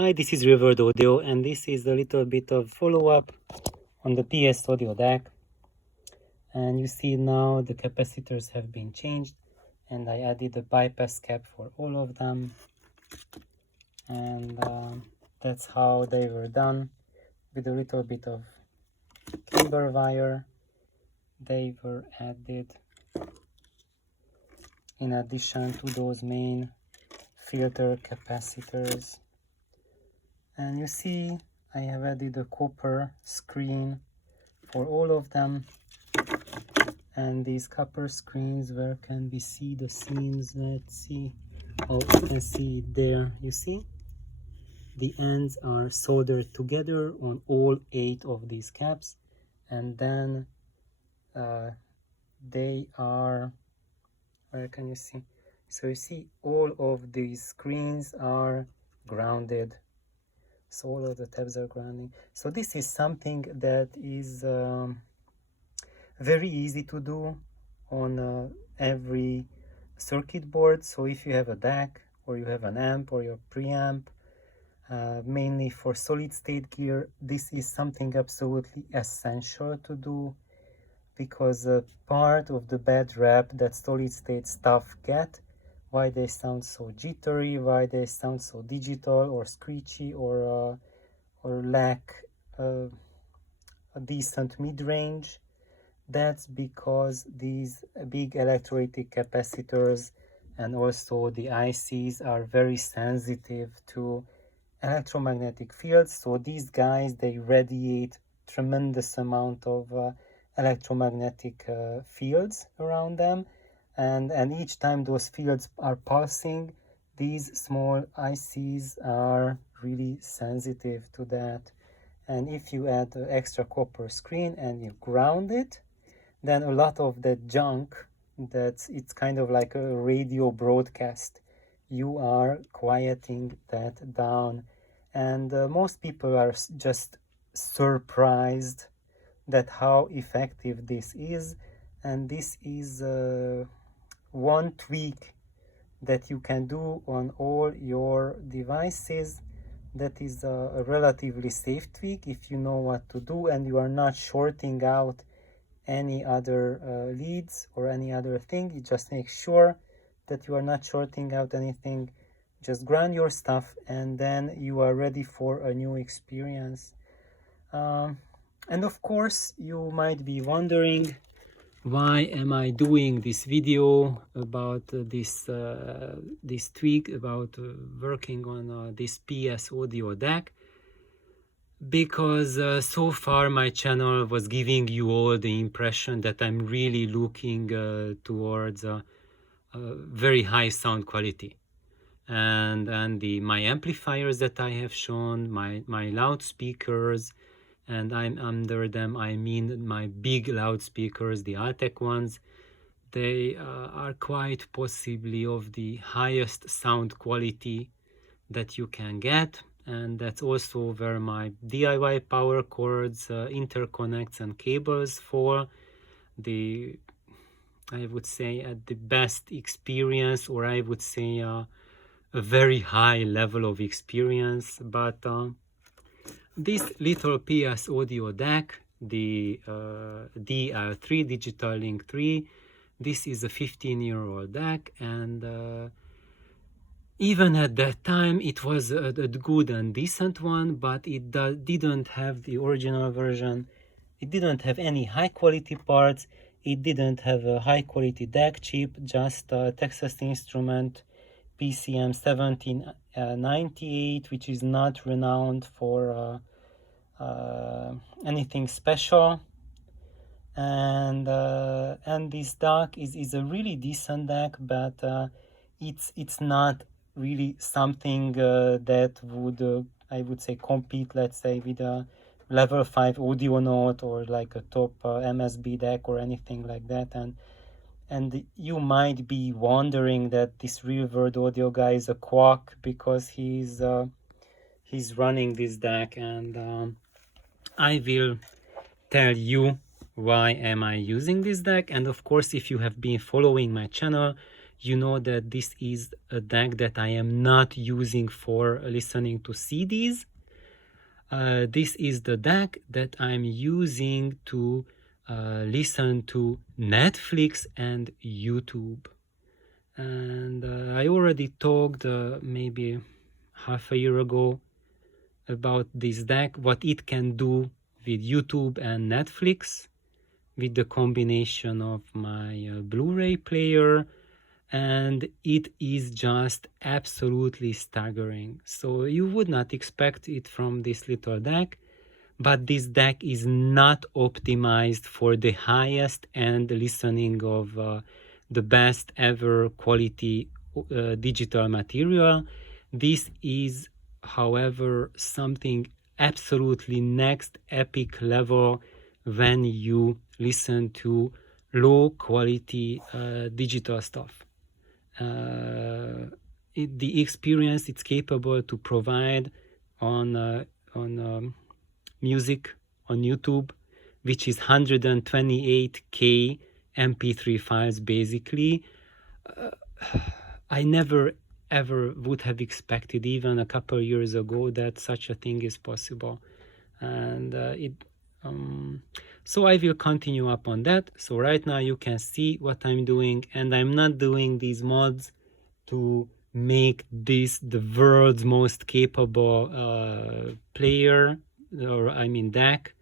Hi, this is PSAudio, and this is a little bit of follow-up on the PSAudio DAC. And you see now the capacitors have been changed, and I added a bypass cap for all of them. And that's how they were done, with a little bit of cable wire. They were added in addition to those main filter capacitors. And you see I have added a copper screen for all of them, and these copper screens, where can we see the seams? Let's see. Oh, you can see it there. You see the ends are soldered together on all 8 of these caps, and then they are, where can you see? So you see all of these screens are grounded. So all of the tabs are grounding. So this is something that is very easy to do on every circuit board. So if you have a DAC, or you have an amp, or your preamp, mainly for solid state gear, this is something absolutely essential to do, because part of the bad rap that solid state stuff get, why they sound so jittery, why they sound so digital or screechy, or lack a decent mid-range, that's because these big electrolytic capacitors and also the ICs are very sensitive to electromagnetic fields. So these guys, they radiate tremendous amount of electromagnetic fields around them, and each time those fields are pulsing, these small ICs are really sensitive to that. And if you add an extra copper screen and you ground it, then a lot of that junk, it's kind of like a radio broadcast, you are quieting that down. And most people are just surprised that how effective this is. And this is one tweak that you can do on all your devices. That is a relatively safe tweak if you know what to do and you are not shorting out any other leads or any other thing. You just make sure that you are not shorting out anything. Just ground your stuff, and then you are ready for a new experience. And of course, you might be wondering, why am I doing this video about this tweak, about working on this PSAudio DAC? Because so far my channel was giving you all the impression that I'm really looking towards a very high sound quality. And my amplifiers that I have shown, my loudspeakers, and I'm under them, I mean my big loudspeakers, the Altec ones, they are quite possibly of the highest sound quality that you can get. And that's also where my DIY power cords, interconnects and cables fall. I would say at the best experience, or I would say a very high level of experience. But this little PSAudio DAC, the DL3 Digital Link 3, this is a 15-year-old DAC, and even at that time it was a good and decent one, but it didn't have the original version. It didn't have any high quality parts. It didn't have a high quality DAC chip, just a Texas Instrument PCM 1798, which is not renowned for anything special. And this DAC is a really decent DAC, but it's not really something that would I would say compete, let's say, with a level 5 audio note or like a top MSB DAC or anything like that. And you might be wondering that this real world audio guy is a quack because he's running this DAC, and I will tell you why am I using this DAC. And of course, if you have been following my channel, you know that this is a DAC that I am not using for listening to CDs. This is the DAC that I'm using to listen to Netflix and YouTube. And I already talked maybe half a year ago about this DAC, what it can do with YouTube and Netflix with the combination of my Blu-ray player, and it is just absolutely staggering. So you would not expect it from this little DAC, but this DAC is not optimized for the highest end listening of the best ever quality digital material. This is, however, something absolutely next epic level when you listen to low quality digital stuff. The experience it's capable to provide on music on YouTube, which is 128K MP3 files basically. I never ever would have expected even a couple years ago that such a thing is possible, and so I will continue up on that. So right now you can see what I'm doing, and I'm not doing these mods to make this the world's most capable player, or I mean DAC,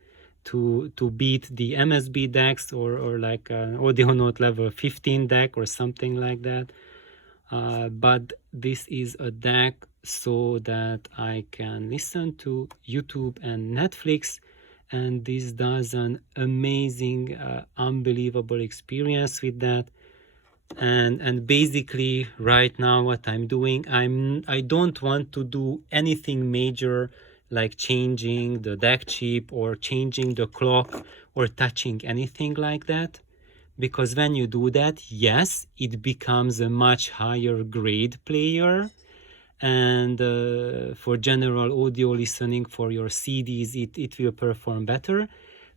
to beat the MSB DACs or like an audio note level 15 DAC or something like that. But this is a DAC so that I can listen to YouTube and Netflix, and this does an amazing, unbelievable experience with that. And basically right now what I'm doing, I don't want to do anything major like changing the DAC chip or changing the clock or touching anything like that, because when you do that, yes, it becomes a much higher grade player, and for general audio listening for your CDs it will perform better,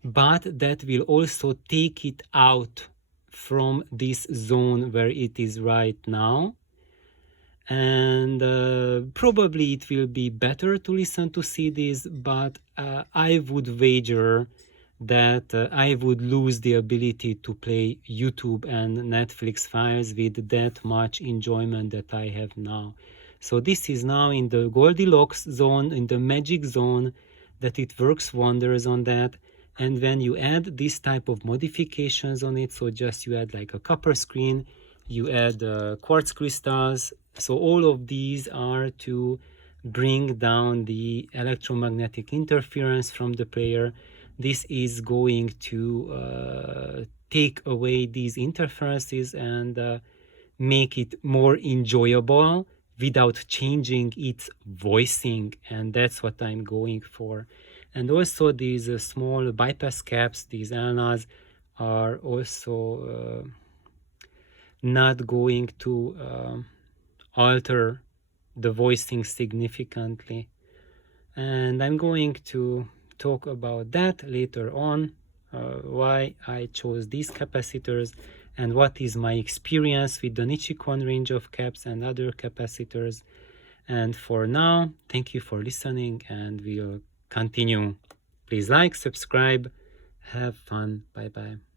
but that will also take it out from this zone where it is right now. And probably it will be better to listen to CDs, but I would wager that I would lose the ability to play YouTube and Netflix files with that much enjoyment that I have now. So this is now in the Goldilocks zone, in the magic zone, that it works wonders on that. And when you add this type of modifications on it, so just you add like a copper screen, you add quartz crystals, so all of these are to bring down the electromagnetic interference from the player. This is going to take away these interferences and make it more enjoyable without changing its voicing, and that's what I'm going for. And also these small bypass caps, these LNAs, are also not going to alter the voicing significantly. And I'm going to talk about that later on, why I chose these capacitors and what is my experience with the Nichicon range of caps and other capacitors. And for now, thank you for listening, and we'll continue. Please like, subscribe, have fun. Bye bye.